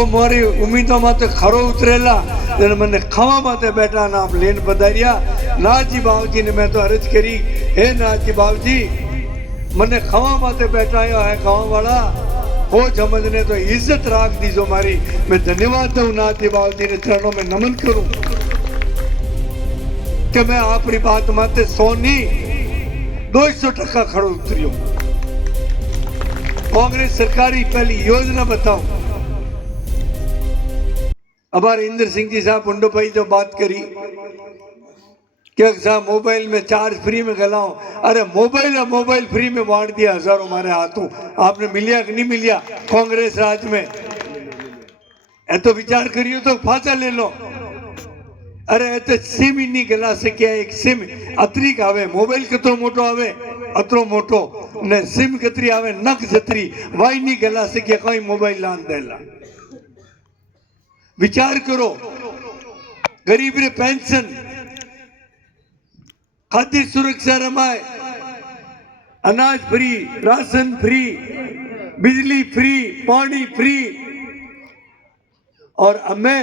वो मारी उम्मीदों माते खरो उतरेला जन मैंने खावा माते बैठा नाम लेन बधारिया। नाथजी बाबूजी ने मैं तो अर्ज करी, हे नाथजी बाबूजी मैंने खावा माते बैठाया है गाँव वाला हो समझने तो इज्जत राख दीजो मारी। मैं धन्यवाद दूं नाथजी बाबूजी ने चरणों में नमन करूं कि मैं आपरी बात माते सोनी 200% खड़ो उतरियो। कांग्रेस सरकारी पहली योजना बताओ। हमारे इंद्र सिंह जी साहब पुंडो भाई जो बात करी क्या साहब मोबाइल में चार्ज फ्री में गलाओ। अरे मोबाइल फ्री में बांट दिया हजारों हमारे हाथों। आपने मिलिया कि नहीं मिलिया कांग्रेस राज में? ए तो विचार करियो तो फांसा ले लो। अरे तो सिम ही नहीं गला से क्या एक सिम अतरी का आवे मोबाइल कितो मोटो आवे अतरो मोटो ने सिम कतरी आवे नक जतरी वाई नहीं गला से क्या कोई मोबाइल लान देला। विचार करो गरीब रे पेंशन खाद्य सुरक्षा रमाए अनाज फ्री राशन फ्री बिजली फ्री पानी फ्री। और हमें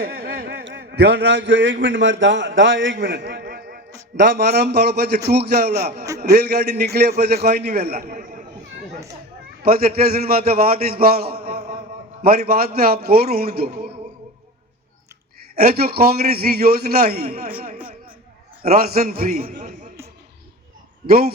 ध्यान रखो 1 मिनट मार दा 1 मिनट दा मारा हम बाड़ो पचे टूक जाओला रेलगाड़ी निकले पचे कोई नहीं वेला पचे स्टेशन माते वाट इस बाड़ो मारी बात ने आप गौर हुण दो। ए जो कांग्रेस की योजना ही राशन फ्री गऊ